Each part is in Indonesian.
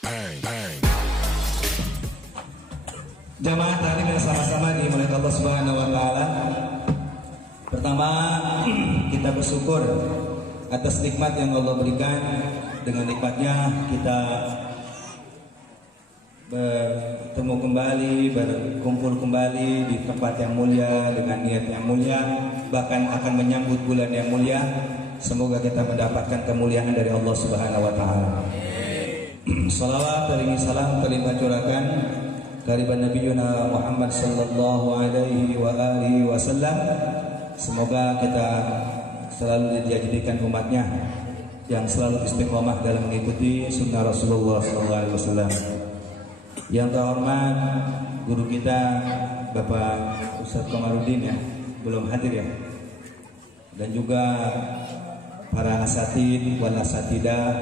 bang, bang. Jamaah taklim yang sama-sama dimuliakan Allah Subhanahu wa taala. Pertama, kita bersyukur atas nikmat yang Allah berikan. Dengan nikmatnya kita bertemu kembali, berkumpul kembali di tempat yang mulia dengan niat yang mulia, bahkan akan menyambut bulan yang mulia. Semoga kita mendapatkan kemuliaan dari Allah Subhanahu wa taala. Salawat dan salam terlimpah curahkan kehadirat Nabi Muhammad sallallahu alaihi wa alihi wasallam. Semoga kita selalu dijadikan umatnya yang selalu istiqomah dalam mengikuti sunnah Rasulullah sallallahu alaihi wasallam. Yang terhormat guru kita Bapak Ustadz Komarudin ya, belum hadir ya. Dan juga para asatid wal asatidah,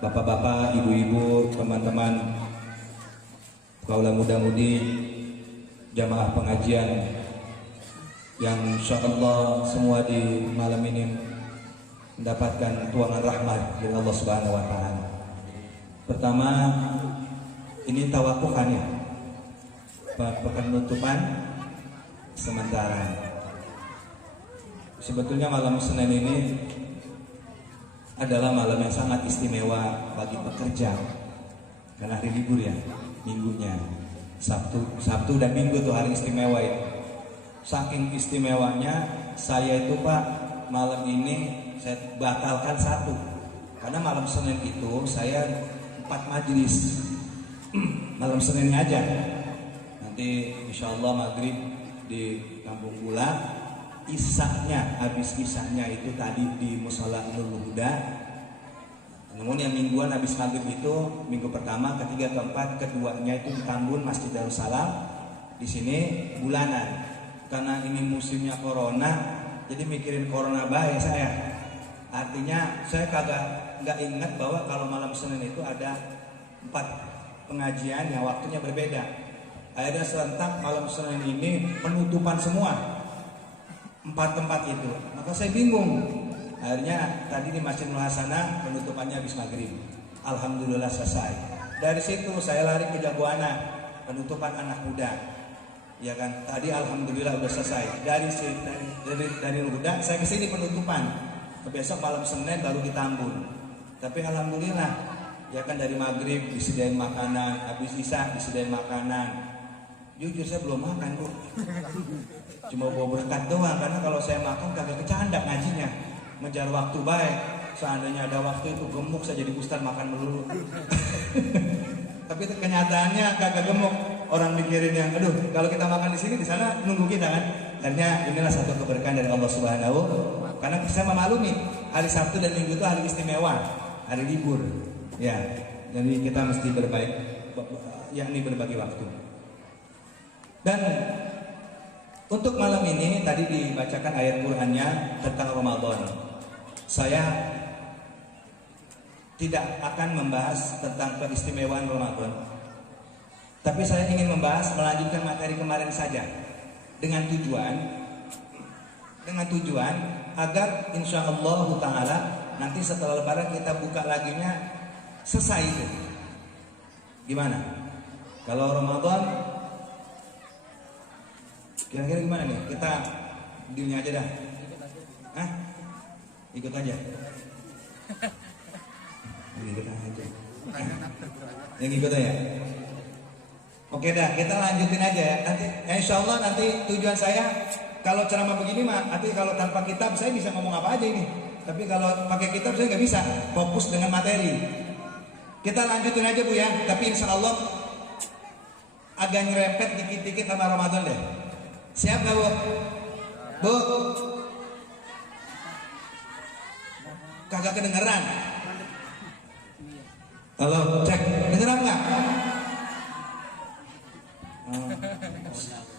bapak-bapak, ibu-ibu, teman-teman kaula muda-mudi, jamaah pengajian yang insyaallah semua di malam ini mendapatkan tuangan rahmat dari Allah Subhanahu wa taala. Pertama, ini tawakufan ya, penutupan sementara. Sebetulnya malam Senin ini adalah malam yang sangat istimewa bagi pekerja karena hari libur ya, minggunya Sabtu dan Minggu tuh hari istimewa itu. Saking istimewanya saya itu Pak, malam ini saya batalkan satu karena malam Senin itu saya 4 majelis. Malam Seninnya aja. Nanti insya Allah maghrib di Kampung Gula, isaknya, habis isaknya itu tadi di Mushola Nurul Huda. Namun yang mingguan habis maghrib itu minggu pertama, ketiga, keempat, keduanya itu di Tambun Masjid Darussalam. Di sini bulanan. Karena ini musimnya corona, jadi mikirin corona baik saya. Artinya saya nggak ingat bahwa kalau malam Senin itu ada 4 pengajian yang waktunya berbeda. Ada serentak malam Senin ini penutupan semua 4 tempat itu. Maka saya bingung. Akhirnya tadi di Masjid Nur Hasanah penutupannya habis maghrib. Alhamdulillah selesai. Dari situ saya lari ke Jagoana, penutupan anak muda. Ya kan, tadi alhamdulillah udah selesai. Dari Huda saya ke sini penutupan. Besok malam Senin baru di Tambun. Tapi alhamdulillah, ya kan dari maghrib disediain makanan, habis isya disediain makanan. Jujur saya belum makan Bu. Cuma bawa berkat doang, karena kalau saya makan kagak kecandak ngajinya. Ngejar waktu baik. Seandainya ada waktu itu gemuk saya jadi ustaz makan melulu. Tapi kenyataannya kagak gemuk. Orang mikirin yang, aduh, kalau kita makan di sini, di sana nunggu kita kan. Akhirnya inilah satu keberkahan dari Allah Subhanahu. Karena saya memaklumi hari Sabtu dan Minggu itu hari istimewa, hari libur. Ya, jadi kita mesti berbaik, yakni berbagi waktu. Dan untuk malam ini tadi dibacakan ayat Qur'annya tentang Ramadan. Saya tidak akan membahas tentang keistimewaan Ramadan. Tapi saya ingin melanjutkan materi kemarin saja dengan tujuan agar insya Allah Ta'ala nanti setelah Lebaran kita buka laginya selesai itu. Gimana? Kalau Ramadan kira-kira gimana nih? Kita dealnya aja dah. Hah? Ikut aja. Ikut aja. Yang ikut aja. Oke dah, kita lanjutin aja ya. Nanti, insya Allah nanti tujuan saya kalau ceramah begini mah, nanti kalau tanpa kitab saya bisa ngomong apa aja ini. Tapi kalau pakai kitab saya nggak bisa fokus dengan materi. Kita lanjutin aja Bu ya. Tapi insya Allah agak nyerempet dikit-dikit sama Ramadan deh. Siap nggak Bu? Bu? Kagak kedengeran. Halo, cek, dengeran nggak?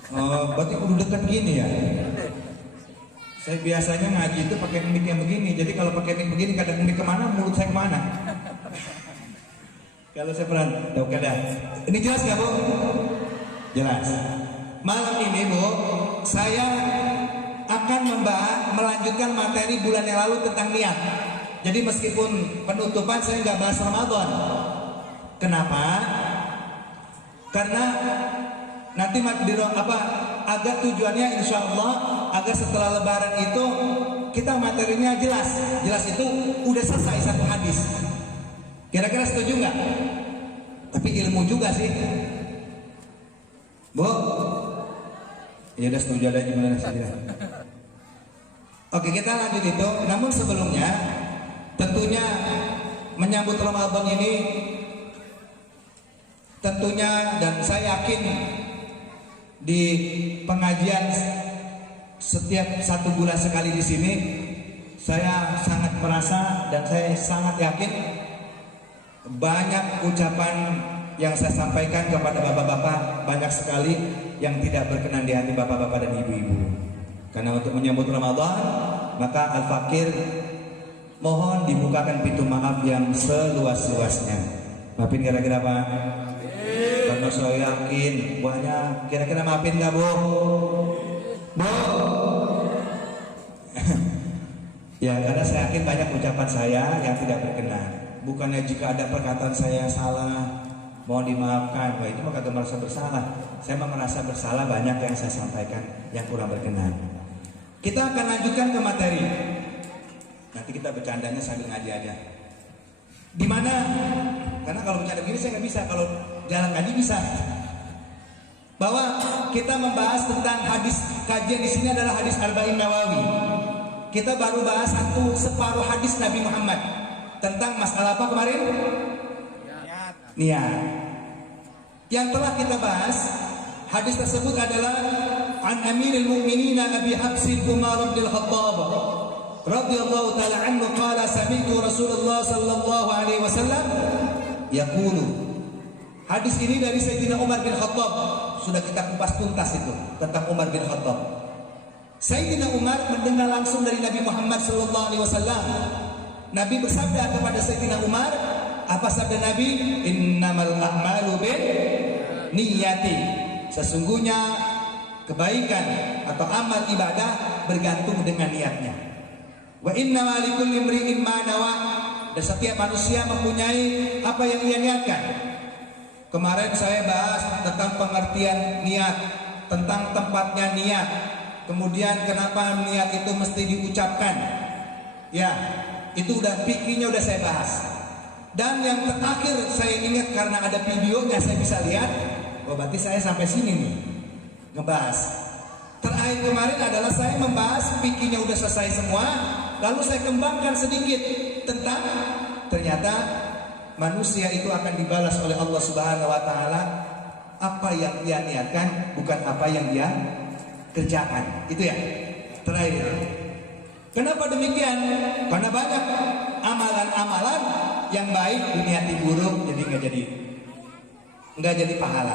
Oh, berarti kudu dekat gini ya. Saya biasanya ngaji itu pakai mic yang begini. Jadi kalau pakai mic begini kadang mic kemana, mulut saya kemana. Kalau saya pelan, oke dah. Ini jelas nggak Bu? Jelas. Malam ini Bu, saya akan melanjutkan materi bulan yang lalu tentang niat. Jadi meskipun penutupan saya nggak bahas Ramadan. Kenapa? Karena nanti agar tujuannya insya Allah agar setelah Lebaran itu kita materinya jelas itu udah selesai satu hadis. Kira-kira setuju nggak? Tapi ilmu juga sih, Bu. Ya udah setuju aja gimana saja. Oke, kita lanjut itu. Namun sebelumnya, tentunya menyambut Ramadan ini, tentunya dan saya yakin di pengajian setiap 1 bulan sekali di sini, saya sangat merasa dan saya sangat yakin banyak ucapan yang saya sampaikan kepada bapak-bapak banyak sekali yang tidak berkenan di hati bapak-bapak dan ibu-ibu. Karena untuk menyambut Ramadan, maka Al-Fakir mohon dibukakan pintu maaf yang seluas-luasnya. Maafin kira-kira Pak? Karena saya yakin banyak. Kira-kira maafin nggak Bu? Bu? Ya, karena saya yakin banyak ucapan saya yang tidak berkenan. Bukannya jika ada perkataan saya salah, mohon dimaafkan. Wah, ini mah kagak merasa bersalah. Saya merasa bersalah banyak yang saya sampaikan yang kurang berkenan. Kita akan lanjutkan ke materi. Nanti kita bercandanya sambil ngaji aja. Di mana? Karena kalau bercanda begini saya nggak bisa. Kalau jalan ngaji bisa. Bahwa kita membahas tentang hadis, kajian di sini adalah hadis Arba'in Nawawi. Kita baru bahas separuh hadis Nabi Muhammad tentang masalah apa kemarin? Niat. Yang telah kita bahas, hadis tersebut adalah an Amirul Mukminin Abi Hafs Umar bin Khattab radhiyallahu taala anhu qala sami'tu Rasulullah sallallahu alaihi wasallam yaqulu. Hadis ini dari Sayyidina Umar bin Khattab. Sudah kita kupas tuntas itu tentang Umar bin Khattab. Sayyidina Umar mendengar langsung dari Nabi Muhammad sallallahu alaihi wasallam. Nabi bersabda kepada Sayyidina Umar, apa sabda Nabi? Innamal a'malu bin niyati. Sesungguhnya kebaikan atau amal ibadah bergantung dengan niatnya. Wa innamal likulli imri'in ma nawa. Dan setiap manusia mempunyai apa yang ia niatkan. Kemarin saya bahas tentang pengertian niat, tentang tempatnya niat. Kemudian kenapa niat itu mesti diucapkan? Ya, itu udah fikihnya udah saya bahas. Dan yang terakhir saya ingat karena ada videonya saya bisa lihat. Oh, berarti saya sampai sini nih ngebahas. Terakhir kemarin adalah saya membahas fikihnya udah selesai semua. Lalu saya kembangkan sedikit tentang ternyata manusia itu akan dibalas oleh Allah Subhanahu wa taala apa yang dia niatkan, bukan apa yang dia kerjakan. Itu ya. Terakhir itu. Kenapa demikian? Karena banyak amalan-amalan yang baik diniati buruk, jadi nggak jadi pahala.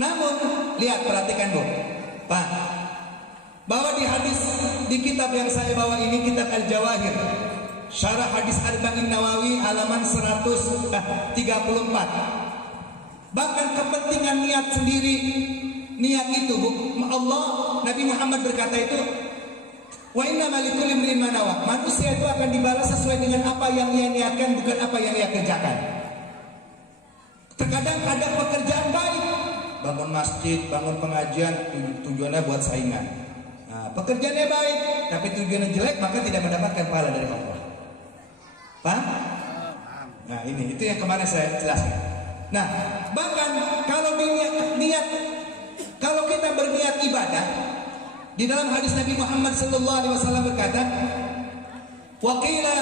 Namun lihat, perhatikan Bu, Pak, bahwa di hadis di kitab yang saya bawa ini, kitab Al-Jawahir, syarah hadis Arba'in Nawawi halaman 134. Bahkan kepentingan niat sendiri, niat itu Allah, Nabi Muhammad berkata itu, wa innamal likulli imrin ma nawa. Manusia itu akan dibalas sesuai dengan apa yang ia niatkan, bukan apa yang ia kerjakan. Terkadang ada pekerjaan baik, bangun masjid, bangun pengajian, tujuannya buat saingan. Nah, pekerjaannya baik, tapi tujuannya jelek, maka tidak mendapatkan pahala dari Allah. Paham? Nah, itu yang kemarin saya jelaskan. Nah, bahkan kalau kalau kita berniat ibadah, di dalam hadis Nabi Muhammad SAW berkata, wa qila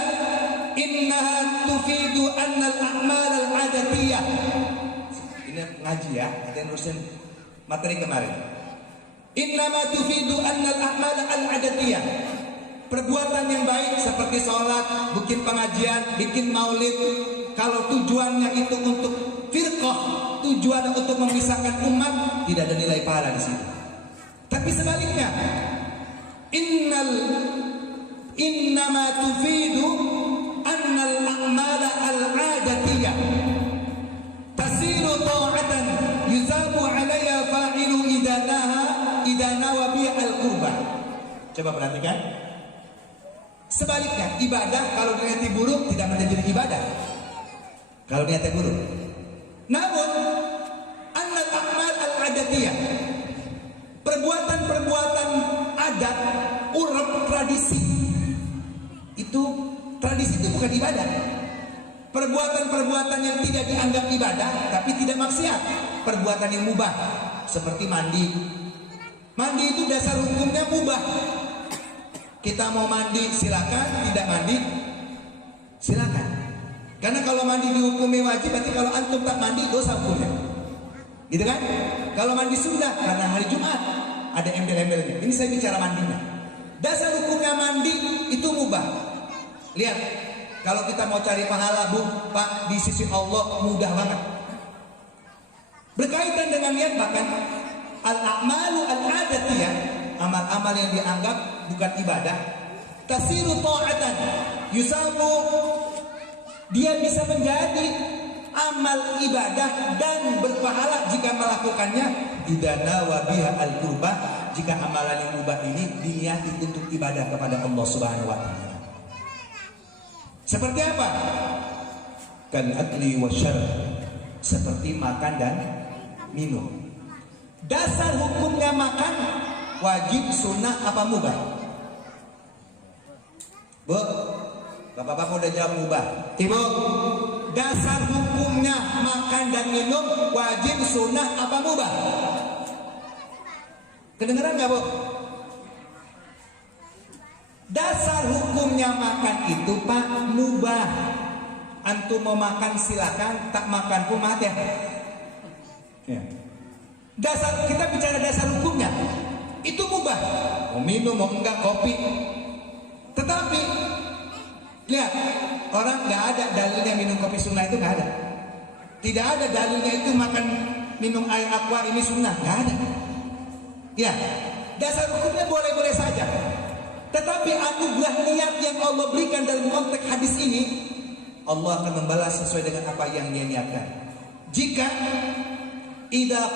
innaha tufidu annal a'mal al-adatiyah. Ini ngaji ya, kita nerusin materi kemarin. Innama tufidu annal a'mal al-adatiyah. Perbuatan yang baik seperti sholat, bikin pengajian, bikin maulid, kalau tujuannya itu untuk firqah, tujuannya untuk memisahkan umat, tidak ada nilai pahala di situ. Tapi sebaliknya, innama tufidu annal a'mala al-adatiyah tasiru ta'atan yuzabu 'alayha fa'ilu idanawa bi al-qurbah. Coba perhatikan. Sebaliknya, ibadah kalau niatnya buruk tidak menjadi ibadah. Kalau niatnya buruk. Namun, annal a'mal al-adatiyah, perbuatan-perbuatan adat, urap, tradisi, itu bukan ibadah. Perbuatan-perbuatan yang tidak dianggap ibadah tapi tidak maksiat, perbuatan yang mubah, seperti mandi. Mandi itu dasar hukumnya mubah. Kita mau mandi silakan, tidak mandi silakan. Karena kalau mandi dihukumi wajib, berarti kalau antum tak mandi dosa hukumnya. Gitu kan? Kalau mandi sunnah karena hari Jumat ada embel-embelnya. Ini saya bicara mandinya. Dasar hukumnya mandi itu mubah. Lihat, kalau kita mau cari pahala, Bu, Pak, di sisi Allah mudah banget. Berkaitan dengan niat, bahkan al-a'malu al-adatiyah, amal-amal yang dianggap bukan ibadah, tasiru ta'atan, yusabu, dia bisa menjadi amal ibadah dan berpahala jika melakukannya idza nawa biha al-qurbah, jika amalan yang mubah ini diniati untuk ibadah kepada Allah Subhanahu wa taala. Seperti apa? Kal akli wasyarb, seperti makan dan minum. Dasar hukumnya makan wajib, sunnah, apa mubah? Bu, bapak-bapak udah jawab mubah. Ibu, dasar hukumnya makan dan minum wajib, sunnah, apa mubah? Kedengeran nggak, Bu? Dasar hukumnya makan itu, Pak, mubah. Antum mau makan silakan, tak makan pun mati ya. Dasar, kita bicara dasar hukumnya itu mubah. Mau minum mau enggak kopi. Tetapi lihat, orang nggak ada dalilnya minum kopi sunnah itu, nggak ada. Tidak ada dalilnya itu makan minum air aqua ini sunnah, nggak ada. Ya, dasar hukumnya boleh-boleh saja. Tetapi anugerah niat yang Allah berikan dalam konteks hadis ini, Allah akan membalas sesuai dengan apa yang dia niatkan. Jika idza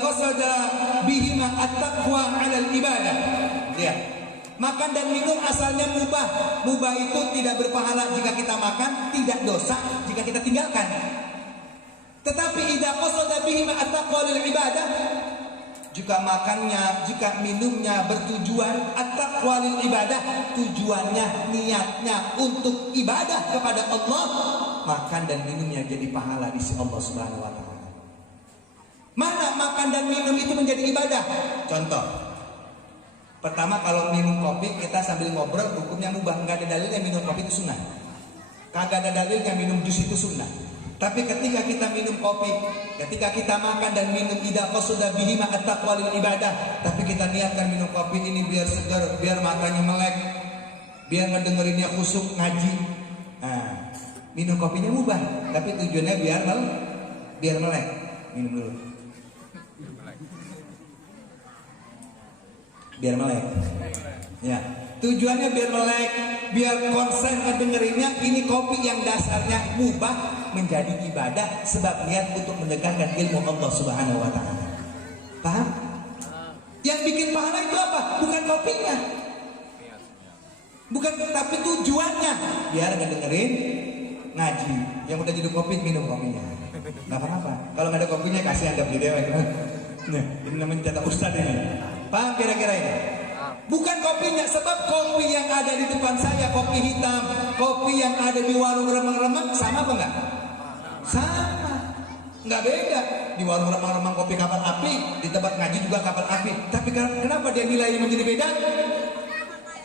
qasada bihima at-taqwa 'alal ibadah. Lihat, makan dan minum asalnya mubah. Mubah itu tidak berpahala jika kita makan, tidak dosa jika kita tinggalkan. Tetapi idza qasada bihima at-taqwa 'alal ibadah, jika makannya, jika minumnya bertujuan at-taqwa lil ibadah, tujuannya, niatnya untuk ibadah kepada Allah, makan dan minumnya jadi pahala di sisi Allah Subhanahu wa taala. Mana makan dan minum itu menjadi ibadah? Contoh, pertama kalau minum kopi kita sambil ngobrol, hukumnya mubah, nggak ada dalilnya minum kopi itu sunnah. Kagak ada dalilnya minum jus itu sunnah. Tapi ketika kita minum kopi, ketika kita makan dan minum, idza qasada bihima at-taqwa lil ibadah, tapi kita niatkan minum kopi ini biar segar, biar matanya melek, biar ngedengerinnya khusyuk ngaji. Nah, minum kopinya mubah, tapi tujuannya biar melek. Minum dulu. Biar melek. Ya, tujuannya biar melek, biar konsen ngedengerinnya. Ini kopi yang dasarnya mubah menjadi ibadah sebab niat untuk mendekatkan ilmu Allah Subhanahu wa taala. Paham? Yang bikin pahala itu apa? Bukan kopinya. Bukan, tapi tujuannya biar ngedengerin ngaji. Yang udah jadi kopi minum kopinya. Enggak apa-apa. Kalau nggak ada kopinya kasih anggap di dewa. Nah, ini namanya jatah ustaz ini. Paham kira-kira ini? Bukan kopinya, sebab kopi yang ada di depan saya, kopi hitam, kopi yang ada di warung remang-remang, sama apa enggak? Sama, nggak beda. Di warung remang-remang kopi kapal api, di tempat ngaji juga kapal api. Tapi kenapa dia nilainya menjadi beda?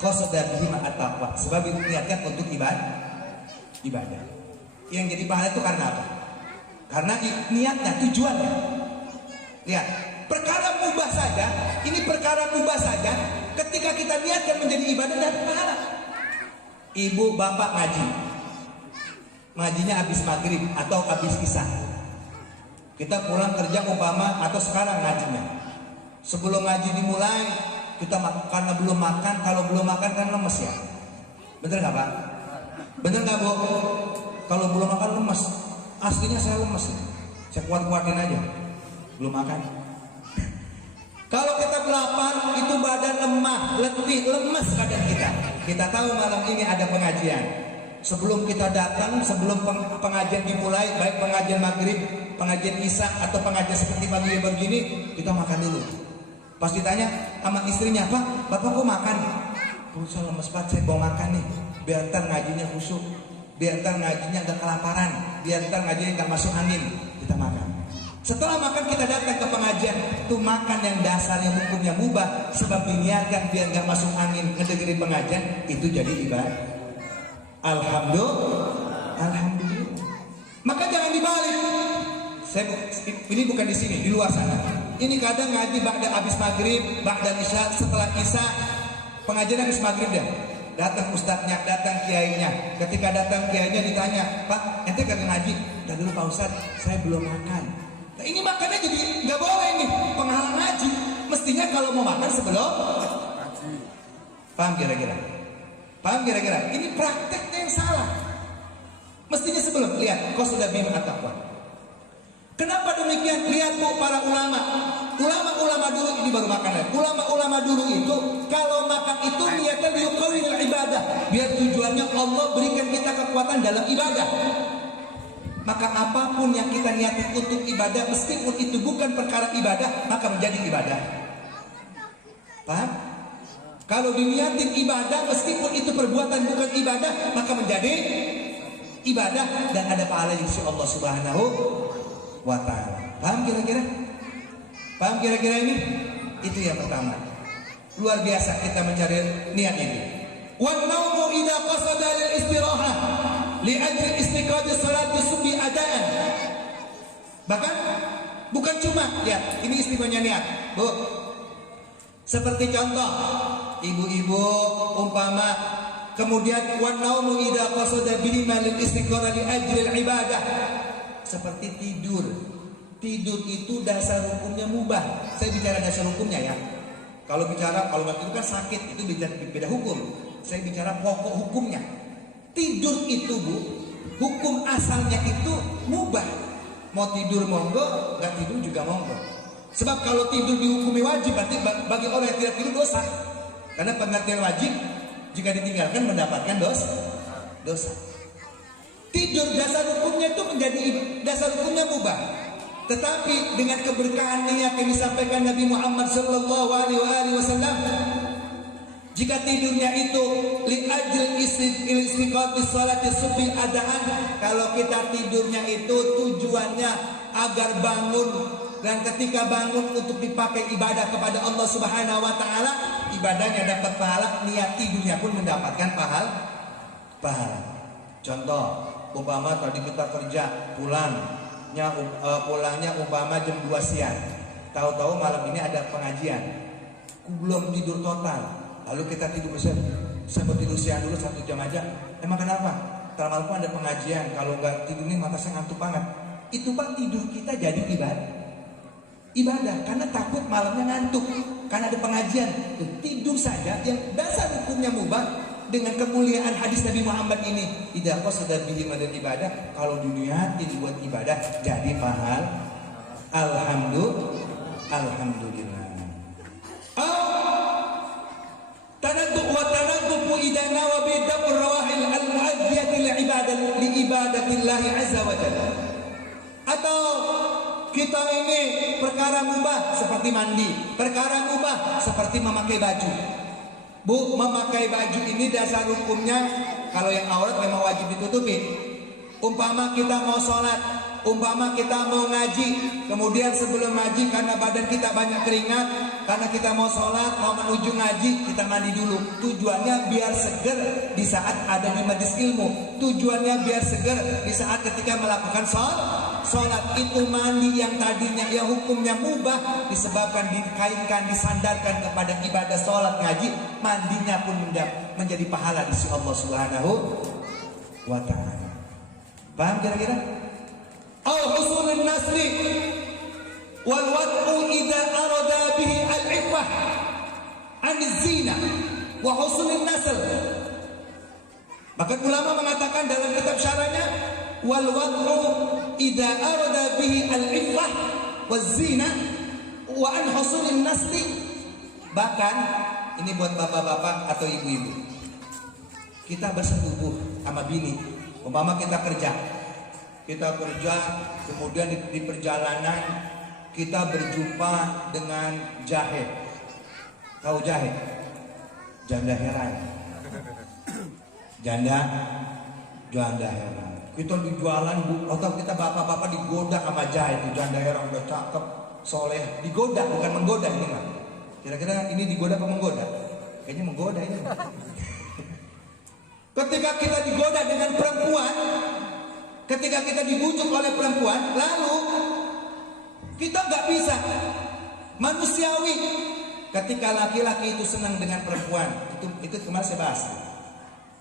Qasada bihima at-taqwa, sebab itu niatkan untuk ibadah. Yang jadi pahala itu karena apa? Karena niatnya, tujuannya. Lihat, perkara mubah saja, ini perkara mubah saja, ketika kita niatkan menjadi ibadah dan pahala. Ibu bapak ngaji, ngajinya habis maghrib atau habis isya. Kita pulang kerja umpama atau sekarang ngajinya. Sebelum ngaji dimulai, kita karena belum makan, kalau belum makan kan lemes ya. Bener nggak Pak? Bener nggak Bu? Kalau belum makan lemes. Aslinya saya lemes. Saya kuat-kuatin aja. Belum makan. Kalau kita lapar, itu badan lemah, letih, lemes badan kita. kita tahu malam ini ada pengajian. Sebelum kita datang, sebelum pengajian dimulai, baik pengajian maghrib, pengajian isya atau pengajian seperti pagi begini, kita makan dulu. Pas ditanya sama istrinya, Pak, Bapak kok makan? Salah Mas Pak, saya mau makan nih, biar ntar ngajinya khusyuk, biar ntar ngajinya gak kelaparan, biar ntar ngajinya gak masuk angin. Kita makan. Setelah makan kita datang ke pengajian. Itu makan yang dasarnya hukumnya mubah, sebab diniatkan biar gak masuk angin ngedengerin pengajian, itu jadi ibadah. Alhamdulillah. Maka jangan dibalik. Ini bukan di sini, di luar sana. Ini kadang ngaji ba'da habis maghrib, ba'da isya, setelah isya. Pengajian habis maghrib dah. Datang ustadznya, datang kiainya. Ketika datang kiainya ditanya, Pak, ente kagak ngaji? Udah dulu Pak Ustadz, saya belum makan. Nah, ini makannya jadi nggak boleh nih, penghalang ngaji. Mestinya kalau mau makan sebelum ngaji. Paham kira-kira? Paham kira-kira? Ini prakteknya yang salah. Mestinya sebelum. Lihat, kau sudah bim at-taqwa. Kenapa demikian? Lihat bu, para ulama. Ulama-ulama dulu ini baru makan. Ulama-ulama dulu itu kalau makan itu niatnya liuqawil ibadah, biar tujuannya Allah berikan kita kekuatan dalam ibadah. Maka apapun yang kita niatin untuk ibadah, meskipun itu bukan perkara ibadah, maka menjadi ibadah. Paham? Kalau diniatin ibadah, meskipun itu perbuatan bukan ibadah, maka menjadi ibadah dan ada pahala di sisi Allah Subhanahu wa ta'ala. Paham kira-kira? Paham kira-kira ini? Itu yang pertama. Luar biasa kita mencari niat ini. Wan naumu idza qasada lil istirahah li ajli istiqamati salati subhi adaan. Bahkan bukan cuma lihat, ini istimewanya niat. Bu. Seperti contoh, ibu-ibu umpama kemudian wan naumu idza qasada bihi lil istiqamah li ajli ibadah. Seperti tidur. Tidur itu dasar hukumnya mubah. Saya bicara dasar hukumnya ya. Kalau waktu itu kan sakit, itu beda hukum. Saya bicara pokok hukumnya. Tidur itu bu, hukum asalnya itu mubah. Mau tidur monggo, nggak tidur juga monggo. Sebab kalau tidur dihukumi wajib, berarti bagi orang yang tidak tidur dosa. Karena pengertian wajib jika ditinggalkan mendapatkan dosa. Tidur dasar hukumnya itu menjadi dasar hukumnya mubah. Tetapi dengan keberkahan niat yang disampaikan Nabi Muhammad sallallahu alaihi wasallam, jika tidurnya itu li ajli istiqamati salati subhi adaan, kalau kita tidurnya itu tujuannya agar bangun, dan ketika bangun untuk dipakai ibadah kepada Allah Subhanahu wa taala, ibadahnya dapat pahala, niat tidurnya pun mendapatkan pahala. Contoh, umpama tadi kita kerja pulangnya umpama jam 2 siang. Tahu-tahu malam ini ada pengajian. Belum tidur total. Lalu kita tidur saya mau tidur siang dulu 1 jam aja. Emang kenapa? Karena malam ada pengajian. Kalau nggak tidur nih mata saya ngantuk banget. Itu Pak, tidur kita jadi ibadah karena takut malamnya ngantuk. Karena ada pengajian. Tidur saja yang dasar hukumnya mubah. Dengan kemuliaan hadis Nabi Muhammad ini, idza qasada bihi madal ibadah, kalau diniatin buat ibadah jadi pahala. Alhamdulillah. Tanadduq wa tanadduq idza nawa bi dabr rawahil al-mu'addiyati li ibadatillah azza wa jalla. Atau kita ini perkara mubah seperti mandi, perkara mubah seperti memakai baju. Bu, memakai baju ini dasar hukumnya kalau yang aurat memang wajib ditutupi. Umpama kita mau sholat, umpama kita mau ngaji, kemudian sebelum ngaji karena badan kita banyak keringat, karena kita mau sholat, mau menuju ngaji, kita mandi dulu. Tujuannya biar seger di saat ada di majelis ilmu. Tujuannya biar seger di saat ketika melakukan sholat. Itu mandi yang tadinya yang hukumnya mubah disebabkan dikaitkan, disandarkan kepada ibadah sholat ngaji, mandinya pun menjadi pahala di sisi Allah Subhanahu wa ta'ala. Paham kira-kira? Al-husulun nasri wal wad'u idza arada bihi al-iffah an zina wa husulun nasl. Bahkan ulama mengatakan dalam kitab syarahnya, wal wad'u idza arada bihi al-iffah waz zina wa an husulun nasli. Bahkan ini buat bapak-bapak atau ibu-ibu, kita bersetubuh sama bini. Umpama kita kerja, kemudian di perjalanan kita berjumpa dengan jahe. Tahu jahe? Janda heran. Janda heran. Kita di jualan, atau kita bapak-bapak digoda sama jahe. Itu janda heran udah cakep, soleh. Digoda, bukan menggoda ini mah. Kira-kira ini digoda apa menggoda? Kayaknya menggoda ini. Ketika kita digoda dengan perempuan, ketika kita dibujuk oleh perempuan, lalu kita nggak bisa manusiawi. Ketika laki-laki itu senang dengan perempuan, itu kemarin saya bahas.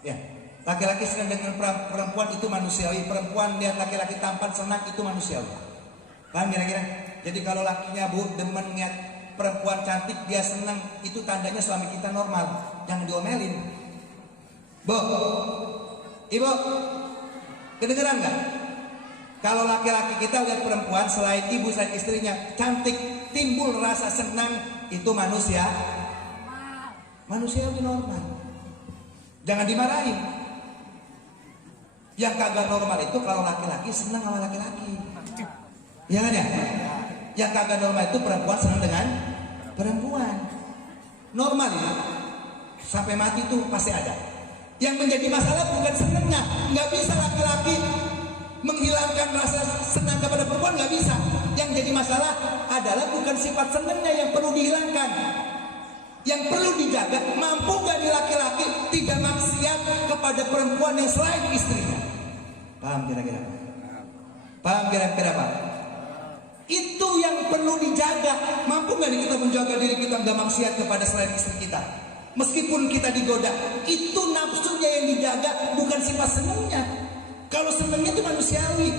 Ya, laki-laki senang dengan perempuan itu manusiawi. Perempuan lihat laki-laki tampan senang itu manusiawi. Paham kira-kira? Jadi kalau lakinya demen lihat perempuan cantik dia senang, itu tandanya suami kita normal. Jangan diomelin. Bu, ibu, kedengeran nggak? Kalau laki-laki kita lihat perempuan selain ibu selain istrinya cantik, timbul rasa senang, itu manusiawi normal. Jangan dimarahin. Yang kagak normal itu kalau laki-laki senang sama laki-laki. Ya kan ya? Yang kagak normal itu perempuan senang dengan perempuan. Normal ya. Sampai mati itu pasti ada. Yang menjadi masalah bukan senangnya. Nggak bisa laki-laki menghilangkan rasa senang kepada perempuan, nggak bisa. Yang jadi masalah adalah bukan sifat senangnya yang perlu dihilangkan. Yang perlu dijaga, mampu nggak di laki-laki tidak maksiat kepada perempuan yang selain istrinya. Paham kira-kira? Paham kira-kira Pak? Itu yang perlu dijaga. Mampu nggak kita menjaga diri kita nggak maksiat kepada selain istri kita? Meskipun kita digoda, itu nafsunya yang dijaga, bukan sifat senangnya. Kalau senangnya itu manusiawi.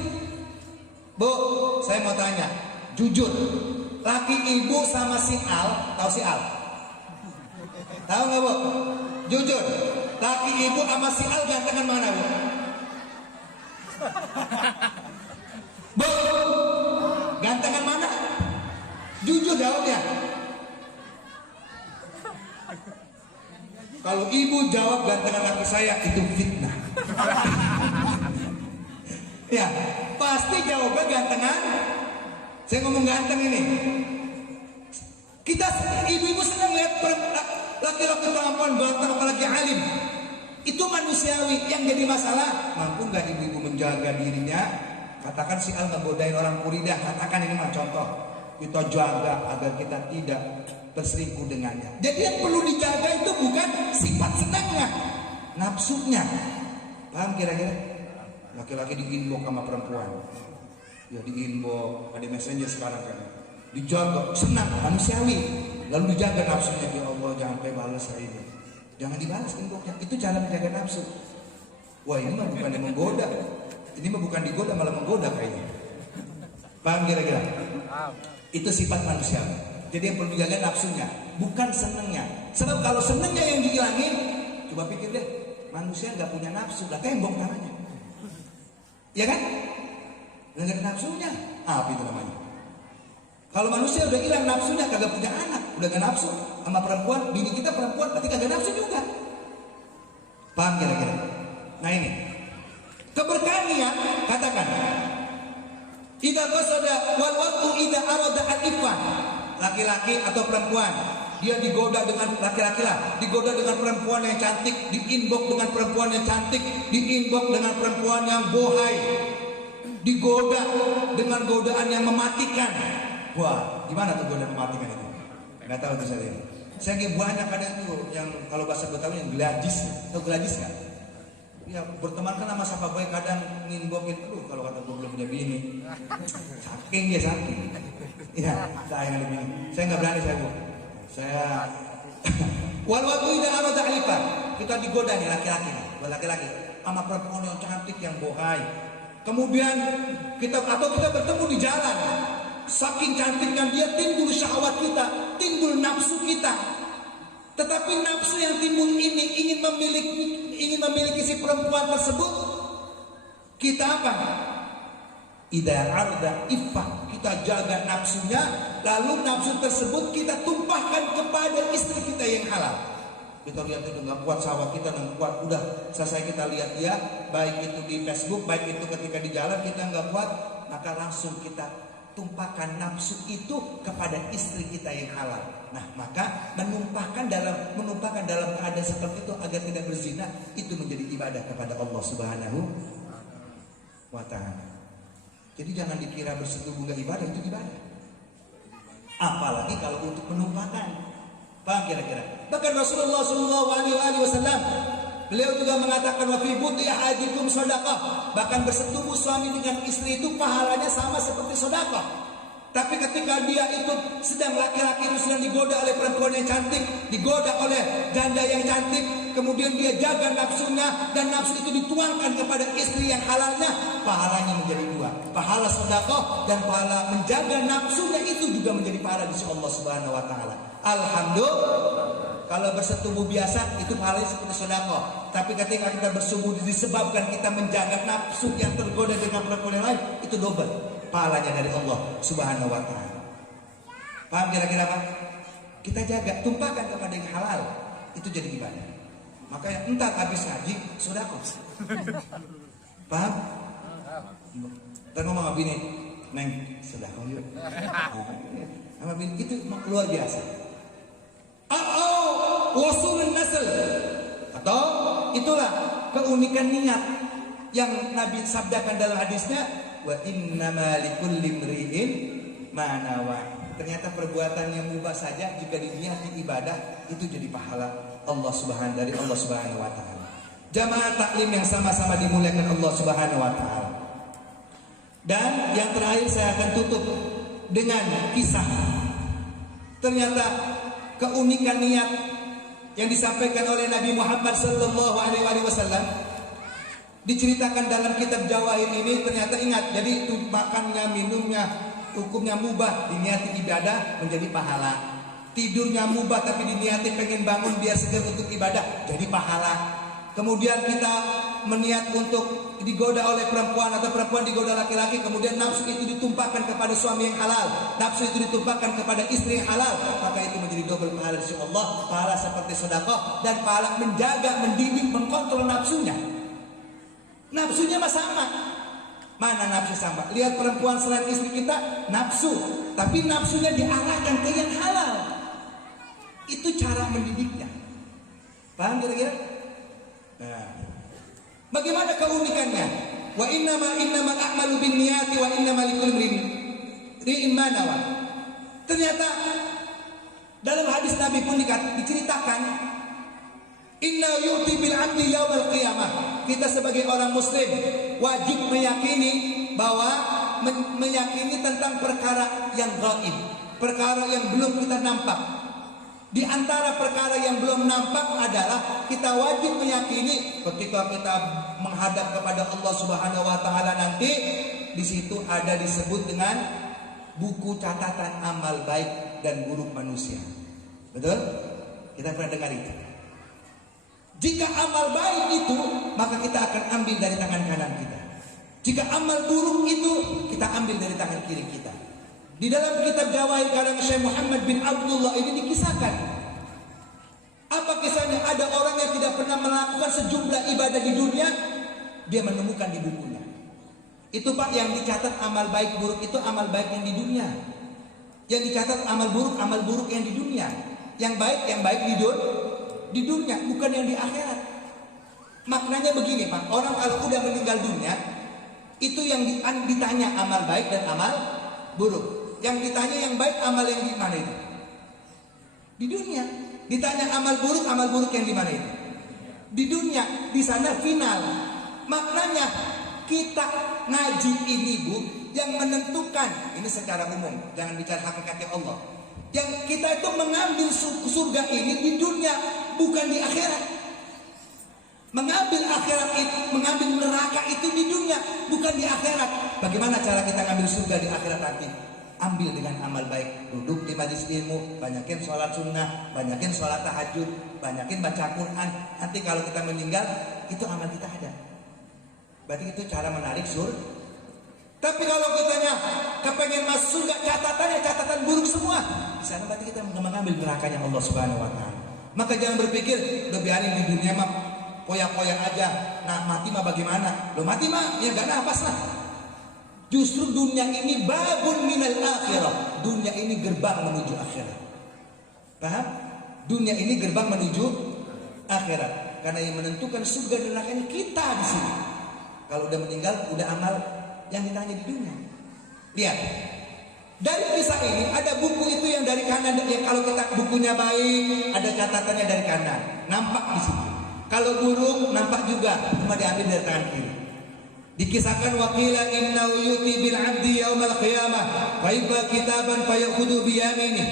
Bu, saya mau tanya, jujur, laki ibu sama si Al, tahu si Al? Tahu nggak Bu? Jujur, laki ibu sama si Al gantengan mana Bu? Bu, gantengan mana? Jujur jawabnya. Kalau ibu jawab gantengan laki saya, itu fitnah. Ya, pasti jawabnya gantengan. Saya ngomong ganteng ini. Kita ibu-ibu senang lihat laki-laki tampan ganteng apalagi alim. Itu manusiawi. Yang jadi masalah, mampu nggak ibu-ibu menjaga dirinya? Katakan si Al ngegodain orang Puridah. Katakan ini mah contoh. Kita jaga agar kita tidak berselingkuh dengannya. Jadi yang perlu dijaga itu bukan sifat senangnya, nafsunya. Paham kira-kira? Laki-laki di-inbox sama perempuan. Ya di-inbox, ada messenger sekarang kan. Dijaga, senang, manusiawi. Lalu dijaga nafsunya. Ya Allah, jangan sampai balas saya ini. Jangan dibalas inboxnya. Itu cara menjaga nafsu. Wah, ini mah bukan yang menggoda. Ini mah bukan digoda, malah menggoda kayaknya. Paham kira-kira? Itu sifat manusiawi. Jadi yang perlu dijaga nafsunya, bukan senengnya. Sebab kalau senengnya yang dihilangin, coba pikir deh, manusia nggak punya nafsu, lah tembok namanya. Ya kan? Nggak nafsunya, apa itu namanya? Kalau manusia udah hilang nafsunya, kagak punya anak, udah gak nafsu sama perempuan, bini kita perempuan, berarti kagak nafsu juga. Paham kira-kira? Nah ini, keberkahan ya, katakan. Idza qasada wal waqtu idza arada al-ifan. Laki-laki atau perempuan, dia digoda dengan laki-laki lah, digoda dengan perempuan yang cantik, di-inbox dengan perempuan yang cantik, di-inbox dengan perempuan yang bohai, digoda dengan godaan yang mematikan. Wah, gimana tuh godaan mematikan itu? Nggak tahu tuh saya. Saya banyak ada tuh yang kalau bahasa Betawi yang gelajis, tahu gelajis nggak? Ya berteman kan sama siapa baik kadang nginbokin, kalau kata gue belum punya bini, saking ya saking. Iya, saya nggak bini. Saya nggak berani saya bu. Saya wal waktu tidak ada ta'lifan. Kita digoda nih laki-laki sama perempuan yang cantik yang bohai. Kemudian kita bertemu di jalan. Saking cantiknya dia timbul syahwat kita, timbul nafsu kita. Tetapi nafsu yang timbul ini ingin memiliki si perempuan tersebut, kita apa? Idza arda iffah, kita jaga nafsunya, lalu nafsu tersebut kita tumpahkan kepada istri kita yang halal. Kita lihat itu nggak kuat, sawah kita nggak kuat, udah selesai kita lihat dia, baik itu di Facebook, baik itu ketika di jalan kita nggak kuat, maka langsung kita tumpahkan nafsu itu kepada istri kita yang halal. Nah, maka menumpahkan dalam keadaan seperti itu agar tidak berzina, itu menjadi ibadah kepada Allah Subhanahu wa Ta'ala. Jadi jangan dikira bersetubuh nggak ibadah, itu ibadah. Apalagi kalau untuk menumpahkan. Paham kira-kira? Bahkan Rasulullah SAW, beliau juga mengatakan wa fi buti ahadikum shadaqah. Bahkan bersetubuh suami dengan istri itu pahalanya sama seperti sedekah. Tapi ketika dia itu laki-laki itu sedang digoda oleh perempuan yang cantik, digoda oleh janda yang cantik, kemudian dia jaga nafsunya dan nafsu itu dituangkan kepada istri yang halalnya, pahalanya menjadi dua. Pahala sedekah dan pahala menjaga nafsunya itu juga menjadi pahala di sisi Allah Subhanahu wa Ta'ala. Alhamdulillah. Kalau bersetubuh biasa itu pahalanya seperti sedekah. Tapi ketika kita bersetubuh disebabkan kita menjaga nafsu yang tergoda dengan perempuan yang lain, itu double pahalanya dari Allah Subhanahu wa Ta'ala. Paham kira-kira Pak? Kita jaga, tumpahkan kepada yang halal, itu jadi ibadah. Makanya entar habis ngaji sedekah. Paham? Entar ngomong sama bini, "Neng, sedekah yuk." Sama bini itu luar biasa. Wasulun nasl, atau itulah keunikan niat yang Nabi sabdakan dalam hadisnya, wa innama likulli imri'in ma nawa. Ternyata perbuatan yang mubah saja jika diniati ibadah itu jadi pahala Allah Subhanahu wa Ta'ala. Jamaah taklim yang sama-sama dimuliakan Allah Subhanahu wa Ta'ala. Dan yang terakhir saya akan tutup dengan kisah. Ternyata keunikan niat yang disampaikan oleh Nabi Muhammad sallallahu alaihi wasallam diceritakan dalam kitab Jawahir ini. Ternyata ingat, jadi itu makannya, minumnya, hukumnya mubah, diniati ibadah menjadi pahala. Tidurnya mubah tapi diniati pengen bangun biar segar untuk ibadah, jadi pahala. Kemudian kita meniat untuk digoda oleh perempuan atau perempuan digoda laki-laki, kemudian nafsu itu ditumpahkan kepada suami yang halal, nafsu itu ditumpahkan kepada istri yang halal, maka itu menjadi double pahala insya Allah, pahala seperti sedekah dan pahala menjaga, mendidik, mengkontrol nafsunya. Nafsunya mah sama. Mana nafsu sama? Lihat perempuan selain istri kita, nafsu, tapi nafsunya diarahkan ke yang halal. Itu cara mendidiknya. Paham kira-kira? Nah, bagaimana keunikannya? Wa innamal a'malu binniyati wa innamal likulli imri'in ma nawa. Ternyata dalam hadis Nabi pun diceritakan, inna yu'ti bil 'abdi yaumal qiyamah. Kita sebagai orang muslim wajib meyakini bahwa meyakini tentang perkara yang gaib, perkara yang belum kita nampak. Di antara perkara yang belum nampak adalah kita wajib meyakini ketika kita menghadap kepada Allah Subhanahu wa Ta'ala nanti, di situ ada disebut dengan buku catatan amal baik dan buruk manusia. Betul? Kita pernah dengar itu. Jika amal baik itu, maka kita akan ambil dari tangan kanan kita. Jika amal buruk itu, kita ambil dari tangan kiri kita. Di dalam kitab Jawahir karang Syekh Muhammad bin Abdullah ini dikisahkan. Apa kisahnya? Ada orang yang tidak pernah melakukan sejumlah ibadah di dunia, dia menemukan di bukunya. Itu Pak, yang dicatat amal baik buruk itu amal baik yang di dunia. Yang dicatat amal buruk yang di dunia. Yang baik di dunia, bukan yang di akhirat. Maknanya begini Pak, orang kalau udah meninggal dunia, itu yang ditanya amal baik dan amal buruk. Yang ditanya yang baik amal yang di mana itu? Di dunia. Ditanya amal buruk yang di mana itu? Di dunia. Di sana final. Maknanya kita ngaji ini Bu, yang menentukan ini secara umum, jangan bicara hakikatnya Allah. Yang kita itu mengambil surga ini di dunia, bukan di akhirat. Mengambil akhirat itu, mengambil neraka itu di dunia, bukan di akhirat. Bagaimana cara kita ngambil surga di akhirat nanti? Ambil dengan amal baik, duduk di majelis ilmu, banyakin sholat sunnah, banyakin sholat tahajud, banyakin baca Quran. Nanti kalau kita meninggal, itu amal kita ada. Berarti itu cara menarik surga. Tapi kalau kitanya kepengen masuk surga, catatannya catatan buruk semua, di sana berarti kita mengambil nerakanya Allah Subhanahu wa Ta'ala. Maka jangan berpikir udah biarin di dunia mah poya-poya aja. Nah mati mah bagaimana? Lo mati mah ya gak nafas lah. Justru dunia ini babun minal akhirah. Dunia ini gerbang menuju akhirat. Paham? Dunia ini gerbang menuju akhirat. Karena yang menentukan surga dan neraka ini kita di sini. Kalau udah meninggal, udah amal yang ditanya di dunia. Lihat. Dari kisah ini ada buku itu yang dari kanan, yang kalau kita bukunya baik ada catatannya dari kanan, nampak di situ. Kalau buruk nampak juga, cuma diambil dari tangan kiri. Dikisahkan waqila innahu yuti bil 'abdi yaumal qiyamah fa ibba kitaban fa yakhudhu bi yamini.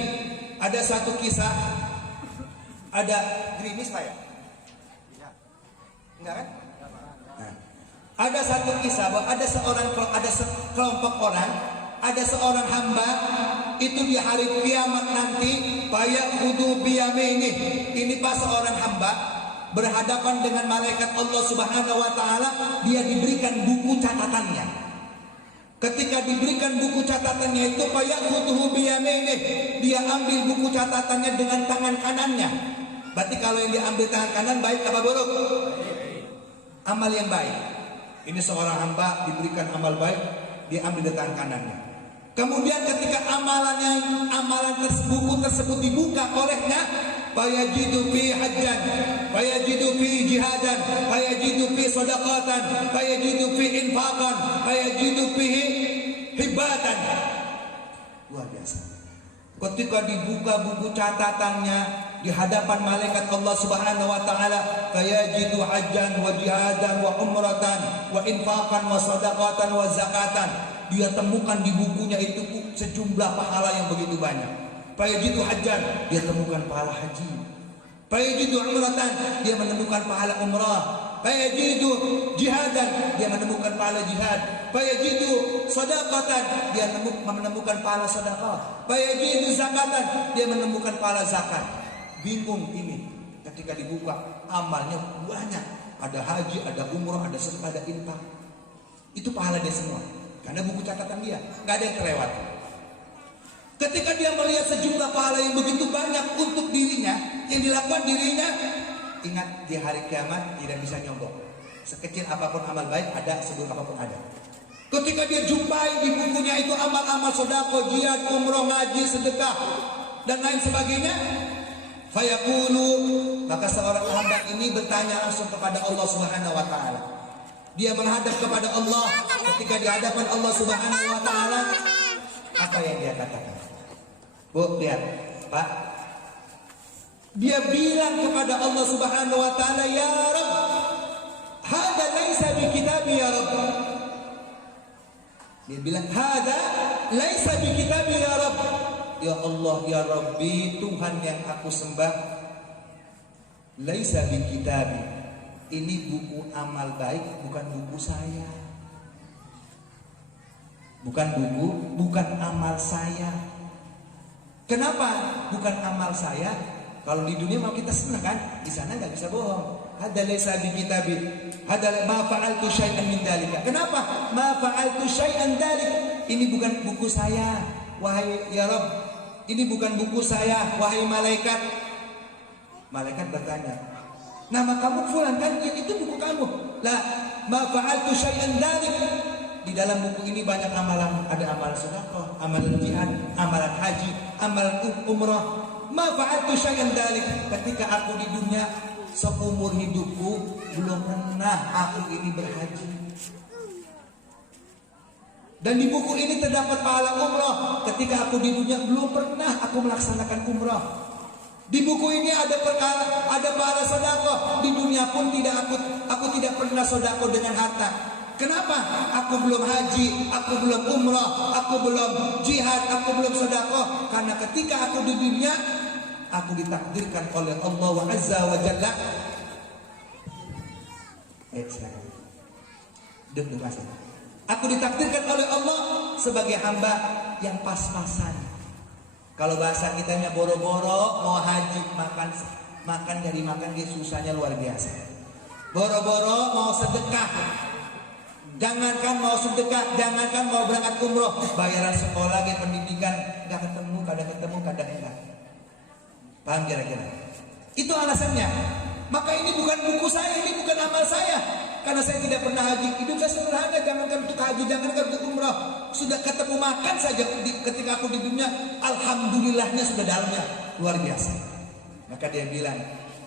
Ada satu kisah, ada gerimis Pak ya? Enggak kan? Nah, ada satu kisah bahwa ada sekelompok orang, ada seorang hamba itu di hari kiamat nanti payak hudu biyamini. Ini pas seorang hamba berhadapan dengan malaikat Allah Subhanahu wa taala, dia diberikan buku catatannya. Ketika diberikan buku catatannya itu payak hudu biyamini, dia ambil buku catatannya dengan tangan kanannya. Berarti kalau yang diambil tangan kanan baik apa buruk? Amal yang baik. Ini seorang hamba diberikan amal baik, dia ambil dari tangan kanannya. Kemudian ketika buku tersebut dibuka olehnya, fayajidu fi hajjan, fayajidu fi jihadan, fayajidu fi sadaqatan, fayajidu fi infaqan, fayajidu fi hibatan. Luar biasa. Ketika dibuka buku catatannya di hadapan malaikat Allah Subhanahu wa taala, fayajidu hajjan wa jihadan wa umratan wa infaqan wa sadaqatan wa zakatan. Dia temukan di bukunya itu sejumlah pahala yang begitu banyak. Fayajidu hajjan, dia temukan pahala haji. Fayajidu umratan, dia menemukan pahala umrah. Fayajidu jihadan, dia menemukan pahala jihad. Fayajidu sadaqatan, dia menemukan pahala sedekah. Fayajidu zakatan, dia menemukan pahala zakat. Bingung ini ketika dibuka amalnya banyak. Ada haji, ada umrah, ada sedekah, ada infak. Itu pahala dia semua. Karena buku catatan dia, nggak ada yang terlewat. Ketika dia melihat sejumlah pahala yang begitu banyak untuk dirinya, yang dilakukan dirinya, ingat di hari kiamat tidak bisa nyogok. Sekecil apapun amal baik ada, seburuk apapun ada. Ketika dia jumpai di bukunya itu amal-amal sedekah, jihad, umroh, ngaji, sedekah, dan lain sebagainya, fayaqulu, maka seorang hamba ini bertanya langsung kepada Allah Subhanahu wa taala. Dia menghadap kepada Allah. Ketika di hadapan Allah Subhanahu wa taala, apa yang dia katakan? Bu, lihat, Pak. Dia bilang kepada Allah Subhanahu wa taala, "Ya Rabb, hada laisa bi kitabi ya Rabb." Dia bilang, "Hada laisa bi kitabi ya Rabb." Ya Allah, ya Rabbi, Tuhan yang aku sembah, laisa bi kitabi. Ini buku amal baik, bukan buku saya. Bukan amal saya. Kenapa bukan amal saya? Kalau di dunia mau kita senang kan? Di sana nggak bisa bohong. Hada laysa bi kitabi. Hada ma fa'altu syai'an min dalika. Kenapa? Ma fa'altu syai'an dalik. Ini bukan buku saya, wahai ya Rabb. Ini bukan buku saya, wahai malaikat. Malaikat bertanya, nama kamu fulan kan? Ya, itu buku kamu. La ma fa'altu syai'an dalik. Di dalam buku ini banyak amalan, ada amalan sedekah, amalan jihad, amalan haji, amalan umrah. Ma fa'altu syai'an dalik. Ketika aku di dunia seumur hidupku belum pernah aku ini berhaji. Dan di buku ini terdapat pahala umrah. Ketika aku di dunia belum pernah aku melaksanakan umrah. Di buku ini ada perkara, ada pahala sedekah. Di dunia pun aku tidak pernah sedekah dengan harta. Kenapa? Aku belum haji, aku belum umrah, aku belum jihad, aku belum sedekah. Karena ketika aku di dunia, aku ditakdirkan oleh Allah Azza wa Jalla. Aku ditakdirkan oleh Allah sebagai hamba yang pas-pasan. Kalau bahasa kitanya boro-boro mau haji, makan dari makan dia susahnya luar biasa. Boro-boro mau sedekah, jangankan mau sedekah, jangankan mau berangkat umroh, bayaran sekolah, pendidikan, kadang ketemu, kadang enggak. Paham kira-kira? Itu alasannya. Maka ini bukan buku saya, ini bukan amal saya. Karena saya tidak pernah haji. Hidup saya sederhana, jangankan untuk haji, jangankan untuk umrah. Sudah ketemu makan saja ketika aku di dunia, alhamdulillahnya sudah dalamnya luar biasa. Maka dia bilang,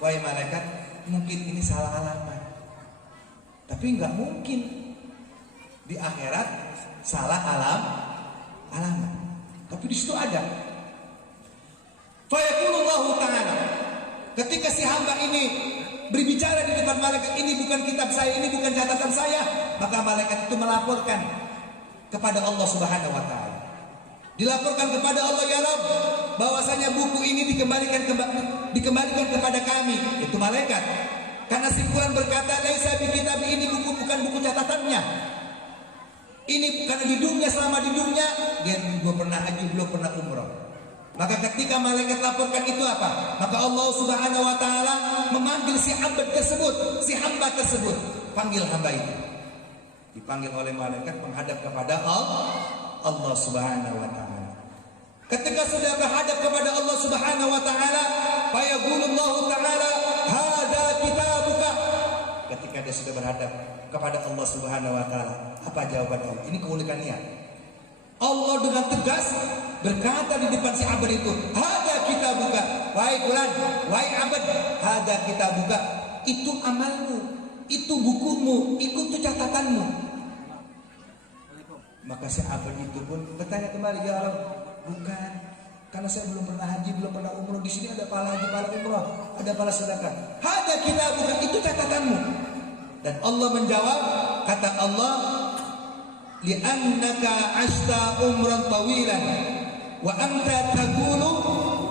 wahai malaikat, mungkin ini salah alamat. Tapi nggak mungkin di akhirat salah alamat. Tapi di situ ada. Fa yaqulullahu ta'ala, ketika si hamba ini berbicara di depan malaikat, ini bukan kitab saya, ini bukan catatan saya, maka malaikat itu melaporkan kepada Allah Subhanahu wa taala. Dilaporkan kepada Allah, ya Rabb, bahwasanya buku ini dikembalikan kepada kami, itu malaikat. Karena si fulan berkata, laisa bi kitab, ini buku bukan buku catatannya. Ini karena di dunia, selama di dunia dia belum pernah haji, belum pernah umrah. Maka ketika malaikat laporkan itu apa? Maka Allah Subhanahu wa taala memanggil si hamba tersebut, panggil hamba itu. Dipanggil oleh malaikat menghadap kepada Allah Subhanahu wa taala. Ketika sudah berhadap kepada Allah Subhanahu wa taala, fa yaqulullahu taala, hadza kitabuka. Ketika dia sudah berhadap kepada Allah Subhanahu wa taala, apa jawaban Allah? Ini keunikan niat. Allah dengan tegas berkata di depan si abad itu, hadza kitabuka, wahai fulan, wahai abad, hadza kitabuka, itu amalmu, itu bukumu, itu catatanmu. Maka si abad itu pun bertanya kembali, ya Rabb, bukan, karena saya belum pernah haji, belum pernah umrah. Di sini ada pahala haji, pahala umrah, ada pahala sedekah. Hadza kitabuka, itu catatanmu. Dan Allah menjawab, kata Allah, li'annaka ashta umran tawilan wa anta taqulu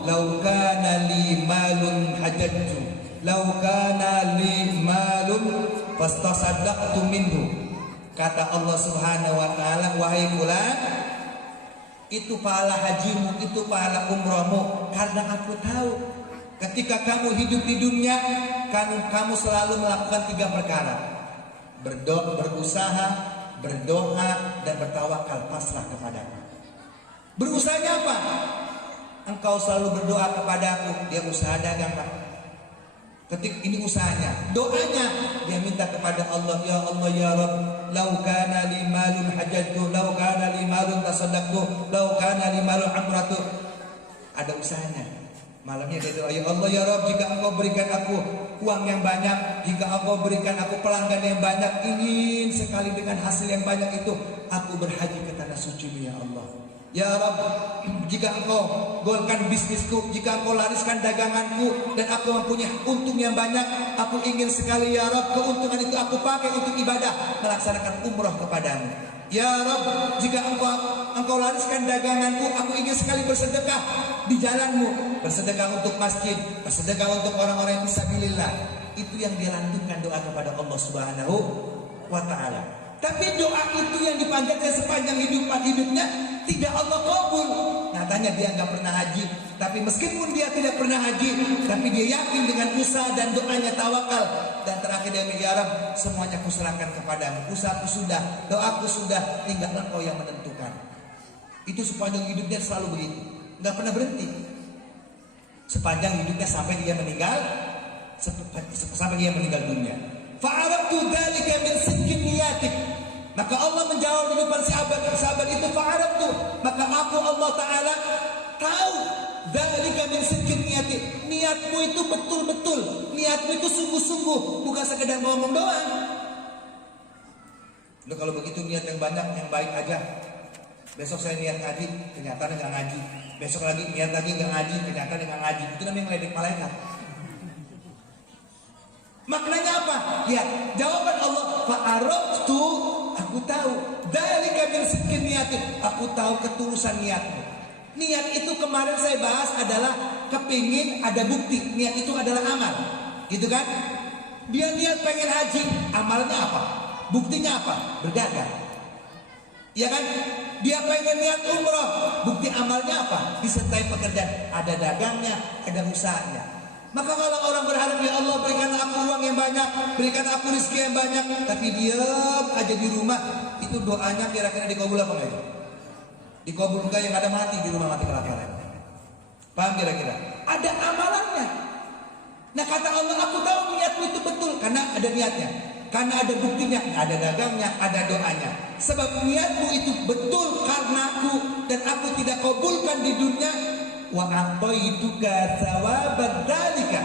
law kana li malun hajjatu law kana li malun fastasaddaqtu minhu. Kata Allah Subhanahu wa taala, wahai fulan, itu pahala hajimu, itu pahala umrahmu, karena aku tahu ketika kamu hidup di dunia, kamu selalu melakukan 3 perkara: berusaha, berdoa, dan bertawakal, pasrah kepadaku. Berusahanya apa? Engkau selalu berdoa kepadaku. Dia usaha dagang, Pak. Ketik ini usahanya. Doanya dia minta kepada Allah, ya Allah ya Rabb, lau kana li malun hajjatu, lau kana li malun tasaddaqtu, lau kana li malun amratu. Ada usahanya. Malamnya dia doa, ya Allah ya Rabb, jika engkau berikan aku uang yang banyak, jika engkau berikan aku pelanggan yang banyak, ingin sekali dengan hasil yang banyak itu aku berhaji ke tanah suci-Mu ya Allah. Ya Rabb, jika engkau golkan bisnisku, jika engkau lariskan daganganku, dan aku mempunyai untung yang banyak, aku ingin sekali ya Rabb, keuntungan itu aku pakai untuk ibadah, melaksanakan umrah kepadamu. Ya Rabb, jika engkau lariskan daganganku, aku ingin sekali bersedekah di jalanmu, bersedekah untuk masjid, bersedekah untuk orang-orang yang fisabilillah. Itu yang dia lantunkan doa kepada Allah Subhanahu wa taala. Tapi doa itu yang dipanjatkan sepanjang hidupnya tidak Allah kabul. Nyatanya dia nggak pernah haji, tapi meskipun dia tidak pernah haji, tapi dia yakin dengan usaha dan doanya tawakal. Dan terakhir dia menjawab, semuanya kuserahkan kepadamu. Usahaku sudah, doaku sudah, tinggal engkau yang menentukan. Itu sepanjang hidupnya selalu begitu, nggak pernah berhenti. Sepanjang hidupnya sampai dia meninggal, dunia. Fa'arabtu dzalika min sidqi niyatik. Maka Allah menjawab di depan sahabat itu, fa'arabtu, maka aku Allah Ta'ala tahu dzalika min sidqi niyatik. Niatmu itu betul-betul, niatmu itu sungguh-sungguh, bukan sekedar ngomong doang. Udah kalau begitu niat yang banyak, yang baik aja. Besok saya niat ngaji, ternyata nggak ngaji. Besok lagi niat lagi nggak ngaji, ternyata nggak ngaji. Itu namanya ngeledek malaikat. Maknanya apa? Ya, jawaban Allah, fa'arabtu, aku tahu, dzalika min sidqi niyatik, aku tahu ketulusan niatmu. Niat itu kemarin saya bahas adalah kepingin ada bukti. Niat itu adalah amal, gitu kan? Dia niat pengen haji, amalnya apa? Buktinya apa? Berdagang, ya kan? Dia pengen niat umrah, bukti amalnya apa? Disertai pekerjaan, ada dagangnya, ada usahanya. Maka kalau orang berharap, ya Allah berikan aku uang yang banyak, berikan aku rezeki yang banyak, tapi diam aja di rumah, itu doanya kira-kira dikabul apa enggak? Dikabul enggak? Yang ada mati di rumah, mati kelaparan. Paham kira-kira? Ada amalannya. Nah kata Allah, aku tahu niatmu itu betul karena ada niatnya, karena ada buktinya, ada dagangnya, ada doanya. Sebab niatmu itu betul karena aku, dan aku tidak kabulkan di dunia. Wa a'taituka tsawabad dzalika.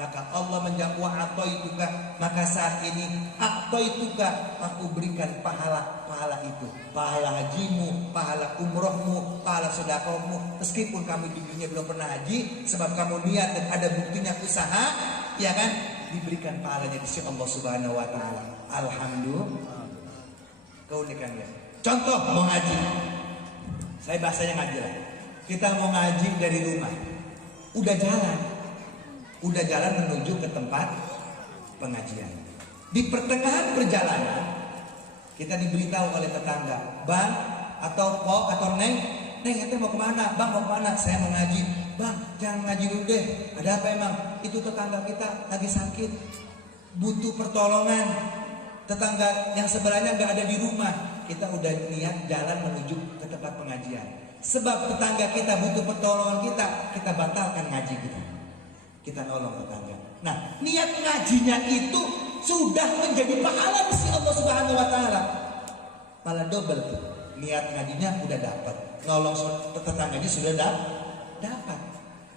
Maka Allah menjawab, wa a'taituka, maka saat ini a'taituka, aku berikan pahala itu, pahala hajimu, pahala umrohmu, pahala sedekahmu. Meskipun kamu di dunia belum pernah haji, sebab kamu niat dan ada buktinya usaha, ya kan, diberikan pahalanya di sisi Allah Subhanahu wa taala. Alhamdulillah. Keunikannya. Contoh mau ngaji. Saya bahasanya ngaji lah. Kita mau ngaji dari rumah. Udah jalan menuju ke tempat pengajian. Di pertengahan perjalanan kita diberitahu oleh tetangga, "Bang atau Pok atau Neng ente mau kemana? Bang mau kemana? Saya mau ngaji." "Bang jangan ngaji dulu deh. Ada apa emang?" "Itu tetangga kita lagi sakit, butuh pertolongan. Tetangga yang sebelahnya gak ada di rumah." Kita udah niat jalan menuju ke tempat pengajian. Sebab tetangga kita butuh pertolongan kita batalkan ngaji kita. Kita nolong tetangga. Nah, niat ngajinya itu sudah menjadi pahala di sisi Allah Subhanahu wa taala. Malah double tuh. Niat ngajinya udah dapat. Nolong tetangganya sudah dapat.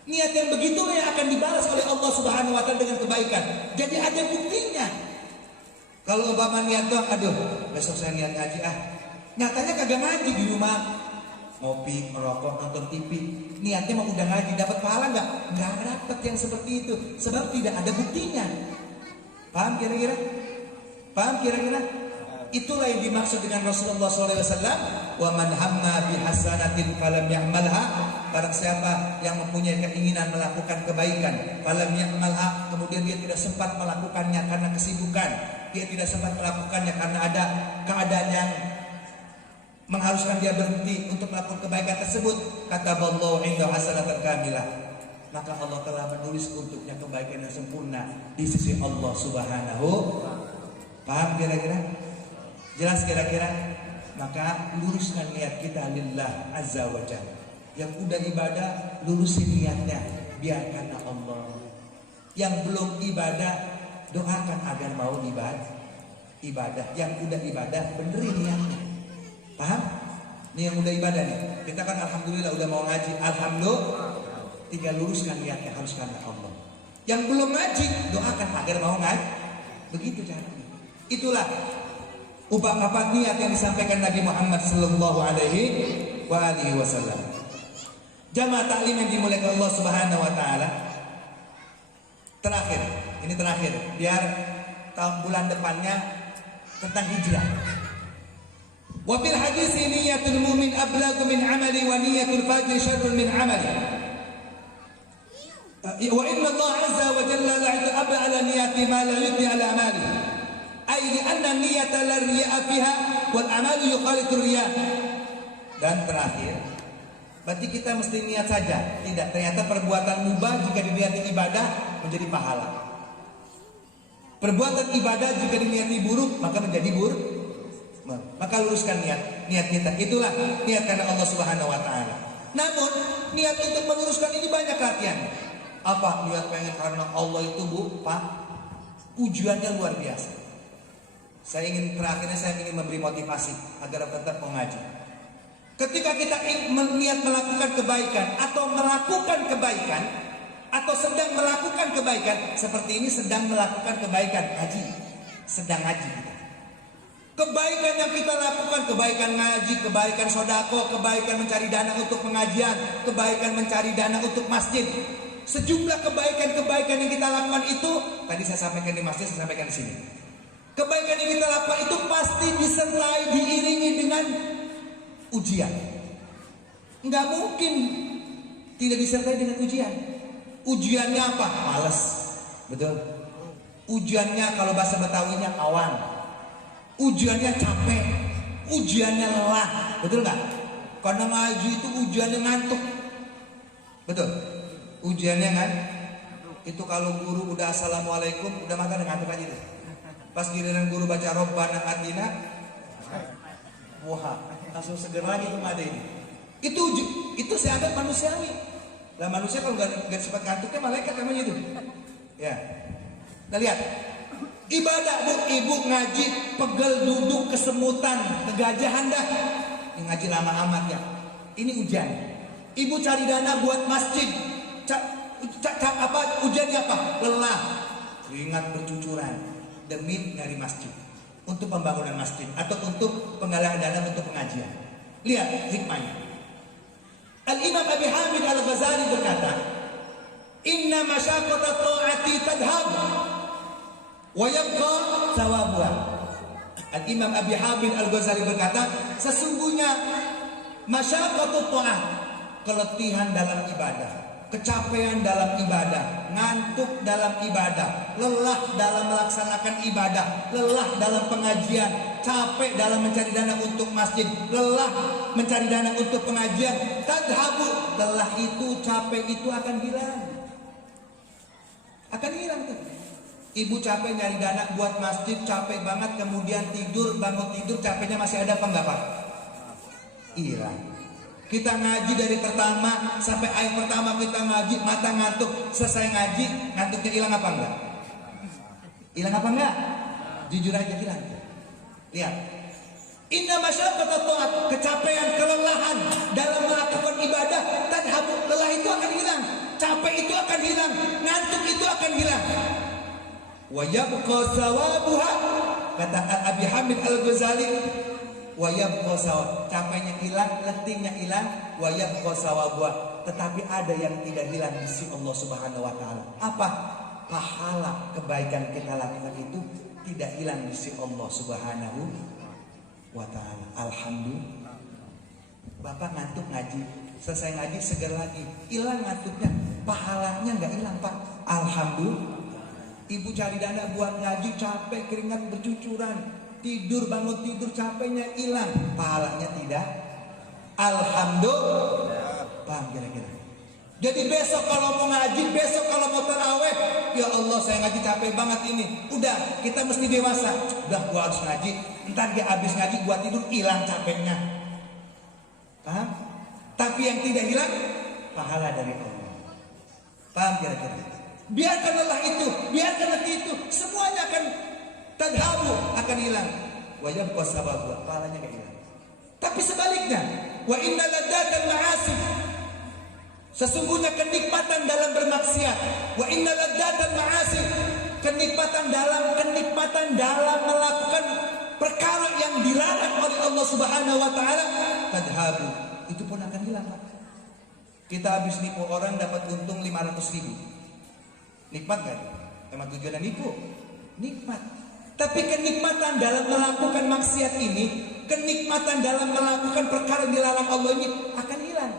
Niat yang begitu yang akan dibalas oleh Allah Subhanahu wa taala dengan kebaikan. Jadi ada buktinya. Kalau umpama niat tuh, aduh, besok saya niat ngaji nyatanya kagak ngaji di rumah. Ngopi, merokok, nonton TV. Niatnya mau udah ngaji, dapat pahala nggak? Nggak dapat yang seperti itu, sebab tidak ada buktinya. Paham kira-kira? Itulah yang dimaksud dengan Rasulullah SAW. Wa man hamma bi hasanatin falam ya'malha. Barang siapa yang mempunyai keinginan melakukan kebaikan, falam ya'malha, kemudian dia tidak sempat melakukannya karena kesibukan, dia tidak sempat melakukannya karena ada keadaan yang mengharuskan dia berhenti untuk melakukan kebaikan tersebut, kata Allah inda hasanatan kamilah, maka Allah telah menulis untuknya kebaikan yang sempurna di sisi Allah Subhanahu. Paham kira-kira? Jelas kira-kira? Maka luruskan niat kita lillah azza wa jalla. Yang udah ibadah, lurusin niatnya biar karena Allah. Yang belum ibadah, doakan agar mau ibadah. Yang udah ibadah, benerin niatnya. Paham? Ini yang udah ibadah nih. Kita kan alhamdulillah udah mau ngaji. Alhamdulillah. Tinggal luruskan niatnya harus karena Allah. Yang belum ngaji, doakan agar mau ngaji. Begitu caranya. Itulah upah niat yang disampaikan Nabi Muhammad sallallahu alaihi wasallam. Jamaah taklim yang dimuliakan Allah Subhanahu wa taala. Terakhir, ini terakhir, biar tahun bulan depannya tentang hijrah. Wa bil hadis niyatul mu'min ablagu min amali wa niyatul fajir syarrun min amali. Wa inna Allah azza wa jalla la yata'abba ala niyati ma la yuti ala amali. Ay li anna niyata la riya'a fiha wal amalu yukhalitu riya'. Dan terakhir, berarti kita mesti niat saja. Tidak, ternyata perbuatan mubah jika diniati ibadah menjadi pahala. Perbuatan ibadah jika diniati buruk maka menjadi buruk. Maka luruskan niat kita. Itulah niat karena Allah Subhanahu wa taala. Namun niat untuk meluruskan ini banyak artian. Apa niat pengen karena Allah itu, Bu, Pak? Tujuannya luar biasa. Saya ingin memberi motivasi agar tetap mengaji. Ketika kita niat melakukan kebaikan atau melakukan kebaikan atau sedang melakukan kebaikan, seperti ini sedang melakukan kebaikan, ngaji, sedang ngaji kita. Kebaikan yang kita lakukan, kebaikan ngaji, kebaikan sodako, kebaikan mencari dana untuk pengajian, kebaikan mencari dana untuk masjid. Sejumlah kebaikan-kebaikan yang kita lakukan itu, tadi saya sampaikan di masjid, saya sampaikan di sini. Kebaikan yang kita lakukan itu pasti disertai, diiringi dengan ujian. Nggak mungkin tidak disertai dengan ujian. Ujiannya apa? Males, betul. Ujiannya kalau bahasa Betawinya awan. Ujiannya capek, ujiannya lelah, betul nggak? Karena ngaji itu ujiannya ngantuk, betul. Ujiannya kan, itu kalau guru udah assalamualaikum, udah makan ngantuk aja deh. Pas giliran guru baca Rabbana Atina, wah, langsung seger lagi tuh mata ini. Itu saya anggap manusiawi. Lah manusia kalau nggak sempat ngantuknya malaikat namanya itu. Ya. Kita lihat. Ibadah bu, ibu ngaji pegel duduk kesemutan, kegajahan dah. Ini ngaji lama amat ya. Ini hujan. Ibu cari dana buat masjid. Ujiannya apa? Lelah, keringat bercucuran demi nyari masjid, untuk pembangunan masjid atau untuk penggalangan dana untuk pengajian. Lihat hikmahnya. Al-Imam Abi Hamid Al-Ghazali berkata, "Inna masyaqqata ta'ati tadhhab wa yabqa thawabuha." Al-Imam Abi Hamid Al-Ghazali berkata, sesungguhnya masyaqqatu ta'ah, keletihan dalam ibadah, kecapean dalam ibadah, ngantuk dalam ibadah, lelah dalam melaksanakan ibadah, lelah dalam pengajian, capek dalam mencari dana untuk masjid, lelah mencari dana untuk pengajian, tadhabu, lelah itu, capek itu akan hilang. Akan hilang tuh. Ibu capek nyari dana buat masjid, capek banget, kemudian tidur, bangun tidur, capeknya masih ada apa enggak Pak? Hilang. Kita ngaji dari pertama sampai ayat pertama kita ngaji, mata ngantuk, selesai ngaji, ngantuknya hilang apa enggak? Hilang apa enggak? Jujur aja hilang. Lihat. Inna masyaqqata ta'at, kecapean, kelelahan dalam melakukan ibadah, tadhabu, lelah itu akan hilang, capek itu akan hilang, ngantuk itu akan hilang. Wa yabqa thawabuha, kata Abi Hamid Al-Ghazali, wa yabqa sawab, capeknya hilang, letihnya hilang, wa yabqa sawabuha, tetapi ada yang tidak hilang di sisi Allah Subhanahu wa taala. Apa? Pahala kebaikan kita lakukan itu tidak hilang di sisi Allah Subhanahu wa taala. Alhamdulillah. Bapak ngantuk ngaji, selesai ngaji segar lagi, hilang ngantuknya, pahalanya enggak hilang Pak. Alhamdulillah. Ibu cari dana buat ngaji, capek, keringat bercucuran, tidur, bangun tidur, capeknya hilang, pahalanya tidak. Alhamdulillah. Paham kira-kira? Jadi besok kalau mau ngaji, besok kalau mau taraweh, ya Allah saya ngaji capek banget ini. Udah, kita mesti dewasa. Udah gua harus ngaji, entar dia habis ngaji gua tidur, hilang capeknya. Paham? Tapi yang tidak hilang, pahala dari Allah. Paham kira-kira? Biarkan lelah itu, biarkan letih itu, semuanya akan tadhabu, akan hilang. Wa yabqa sababu, pahalanya enggak hilang. Tapi sebaliknya, wa inna ladzatan ma'asif, sesungguhnya kenikmatan dalam bermaksiat, wa inna ladzatan ma'asif, kenikmatan dalam melakukan perkara yang dilarang oleh Allah Subhanahu wa taala, tadhabu, itu pun akan hilang. Kita habis nipu orang dapat untung 500.000. Nikmat gak? Emang tujuannya nipu? Nikmat. Tapi kenikmatan dalam melakukan maksiat ini, kenikmatan dalam melakukan perkara yang dilarang Allah ini akan hilang.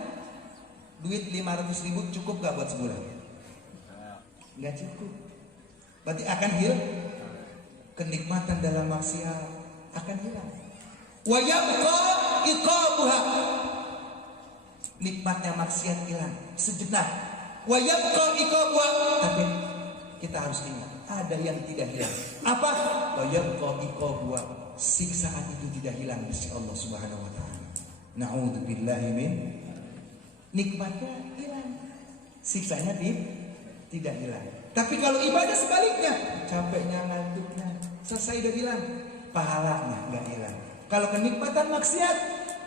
Duit 500.000 cukup gak buat sebulan? Gak cukup. Berarti akan hilang. Kenikmatan dalam maksiat akan hilang. Wa yabqa iqabuha, nikmatnya maksiat hilang sejenak. Wa yabqa iqabuha, tapi kita harus ingat, ada yang tidak hilang. Apa? Wa yabqa iqabuha, siksaan itu tidak hilang di sisi Allah Subhanahu wa taala. Na'udzubillahi min, nikmatnya hilang, siksanya tidak hilang. Tapi kalau ibadah sebaliknya, capeknya, ngantuknya selesai udah hilang, pahalanya nggak hilang. Kalau kenikmatan maksiat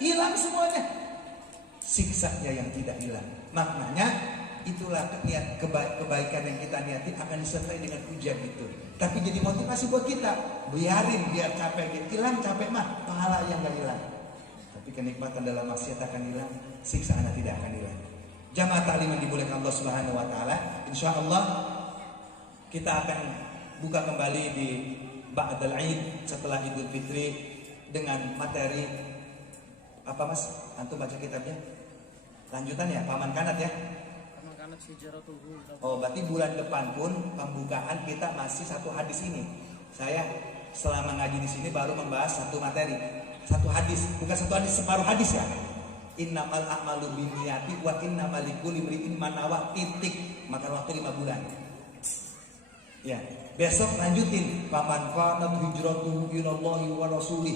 hilang semuanya, siksanya yang tidak hilang. Maknanya itulah niat kebaikan yang kita niati akan disertai dengan ujian itu. Tapi jadi motivasi buat kita, biarin biar capek hilang, capek mah pahala yang nggak hilang. Tapi kenikmatan dalam maksiat akan hilang, siksaan tidak akan hilang. Jamaah taklim yang dimuliakan Allah Subhanahu wa taala, insyaallah kita akan buka kembali di ba'dal Id, setelah Idul Fitri, dengan materi apa Mas? Antum baca kitabnya? Lanjutan ya, Paman Kanat ya? Paman Kanat Hijratul. Oh, berarti bulan depan pun pembukaan kita masih satu hadis ini. Saya selama ngaji di sini baru membahas satu materi, satu hadis, bukan satu hadis, separuh hadis ya. Innamal a'malu binniyati wa innamal likulli imri'in ma nawa, titik. Makan waktu 5 bulan. Ya, besok lanjutin paman kanat hijratuhu ilallahi wa rasulih.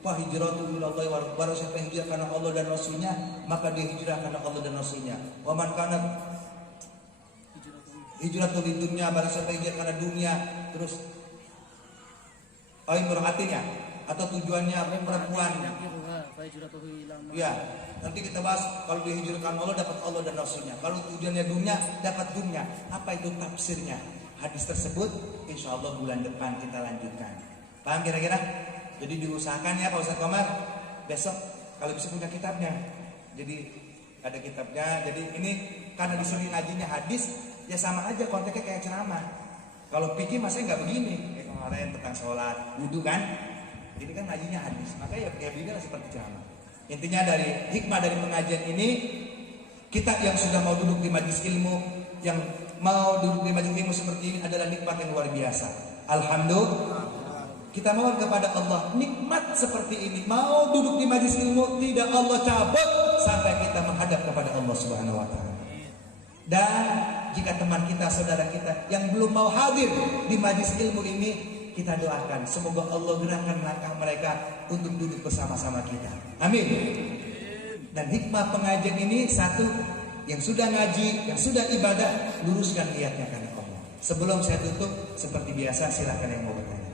Fa hijratuhu ilallahi wa rasulih, siapa hijrah karena Allah dan Rasulnya, maka dia hijrah karena Allah dan Rasulnya. Wa man kanat Hijratul dunya, barang siapa hijrah karena dunia, terus artinya atau tujuannya perempuan. Ya, nanti kita bahas kalau dihijrahkan Allah dapat Allah dan Rasulnya. Kalau tujuannya dunia dapat dunia. Apa itu tafsirnya? Hadis tersebut insya Allah bulan depan kita lanjutkan. Paham kira-kira? Jadi diusahakan ya Pak Ustadz Komar, besok kalau bisa punya kitabnya. Jadi ada kitabnya. Jadi ini karena disuruh ngajinya hadis, ya sama aja konteksnya kayak ceramah. Kalau pikir masih nggak begini, kayak kemarin tentang sholat, wudhu kan? Ini kan ngajinya hadis, makanya ya begini seperti ceramah. Intinya dari hikmah dari pengajian ini, kita yang sudah mau duduk di majelis ilmu, yang mau duduk di majelis ilmu seperti ini adalah nikmat yang luar biasa. Alhamdulillah. Kita mohon kepada Allah nikmat seperti ini, mau duduk di majelis ilmu tidak Allah cabut sampai kita menghadap kepada Allah Subhanahu wa taala. Dan jika teman kita, saudara kita yang belum mau hadir di majelis ilmu ini, kita doakan semoga Allah gerakkan langkah mereka untuk duduk bersama-sama kita. Amin. Dan hikmah pengajian ini satu, yang sudah ngaji, yang sudah ibadah, luruskan niatnya karena Allah. Sebelum saya tutup, seperti biasa silakan yang mau bertanya.